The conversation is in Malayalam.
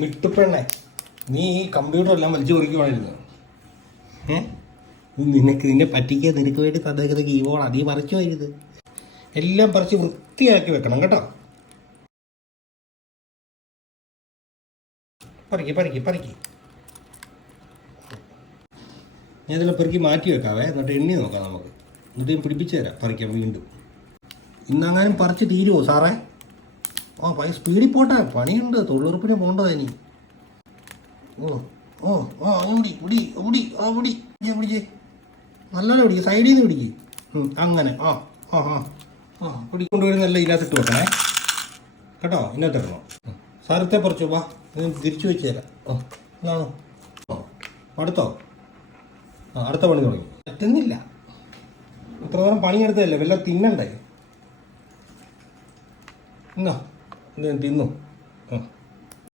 മിട്ടുപ്പെണ്ണേ, നീ ഈ കമ്പ്യൂട്ടറെല്ലാം വലിച്ചു പറിക്കുവായിരുന്നു. നിന്നെ പറ്റിക്കാൻ നിനക്ക് വേണ്ടി തന്നേക്കുന്ന കീബോർഡ് നീ പറിച്ചു പോയത്. എല്ലാം പറിച്ച് വൃത്തിയാക്കി വെക്കണം കേട്ടോ. പറിക്ക്. ഞാൻ ഇതിനെ പെറുക്കി മാറ്റി വെക്കാവേ, എന്നിട്ട് എണ്ണി നോക്കാം നമുക്ക്. എന്നിട്ട് ഞാൻ പിടിപ്പിച്ചു തരാം പറിക്കാം വീണ്ടും. ഇന്നങ്ങാനും പറിച്ച് തീരുമോ സാറേ? സ്പീഡിൽ പോട്ടെ, പണിയുണ്ട്, തൊഴിലുറപ്പിന് പോകേണ്ടതാ ഇനി. പിടിച്ചേ, നല്ലോണം പിടിക്കുക, സൈഡിൽ നിന്ന് പിടിക്കുക. അങ്ങനെ പിടിക്കൊണ്ടുവരുന്നല്ല ഇതിനകത്തിട്ട് വെക്കണേ കേട്ടോ. ഇതിനകത്തിടണോ? സാരത്തെ പറിച്ചു വാ, തിരിച്ചു വെച്ച് തരാം. എന്നാണോ അടുത്തോ? അടുത്ത പണി തുടങ്ങി. പറ്റുന്നില്ല, ഇത്ര നേരം പണിയെടുത്തതല്ലേ, വല്ല തിന്നണ്ടേ? തിന്നു.